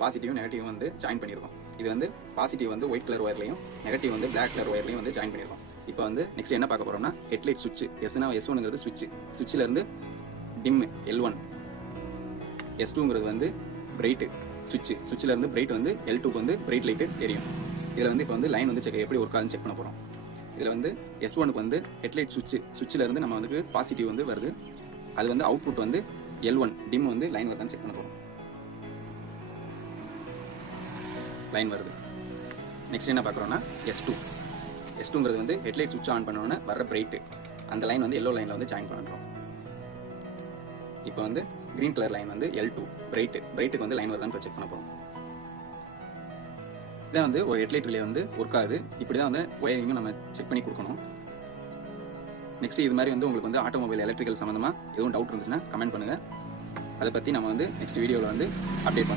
பாசிட்டிவும் நெகட்டிவும் வந்து ஜாயின் பண்ணியிருக்கோம். இது வந்து பாசிட்டிவ் வந்து ஒயிட் கலர் ஒயர்லையும் நெகட்டிவ் வந்து பிளாக் கலர் ஒயர்லையும் வந்து ஜாயின் பண்ணியிருக்கோம். இப்போ வந்து நெக்ஸ்ட் என்ன பார்க்க போகிறோம்னா ஹெட்லைட் சுவிட்ச் S1ங்கிறது சுவிட்சிலேருந்து டிம் L1, S2ங்கிறது வந்து பிரைட்டு சுவிட்சிலேருந்து பிரைட் வந்து L2க்கு வந்து பிரைட் லைட்டு தெரியும். இதில் வந்து இப்போ வந்து லைன் வந்து எப்படி ஒர்க் ஆகுதுன்னு செக் பண்ண போகிறோம். இதில் வந்து S1க்கு வந்து ஹெட்லைட் சுவிட்சிலேருந்து நம்ம வந்து பாசிட்டிவ் வந்து வருது. அது வந்து அவுட்புட் வந்து L1 டிம் வந்து லைன் வருதான்னு செக் பண்ண போகிறோம். லைன் வருது. நெக்ஸ்ட் என்ன பார்க்குறோன்னா S2ங்கிறது வந்து ஹெட்லைட் சுவிட்ச் ஆன் பண்ணோன்னே வர பிரைட்டு அந்த லைன் வந்து எல்லோ லைனில் வந்து ஜாயின் பண்ணுறோம். இப்போ வந்து க்ரீன் கலர் லைன் வந்து L2 பிரைட்டுக்கு வந்து லைன் வருதான்னு செக் பண்ண போகிறோம். இதான் வந்து ஒரு ஹெட்லைட் ரிலே வந்து ஒர்க் ஆகுது. இப்படி தான் வந்து ஒயரிங்கும் நம்ம செக் பண்ணி கொடுக்கணும். நெக்ஸ்ட் இது மாதிரி வந்து உங்களுக்கு வந்து ஆட்டோமொபைல் எலக்ட்ரிக்கல் சம்மந்தமாக எதுவும் டவுட் இருந்துச்சுன்னா கமெண்ட் பண்ணுங்கள். அதை பற்றி நம்ம வந்து நெக்ஸ்ட் வீடியோவில் வந்து அப்டேட் பண்ணுவோம்.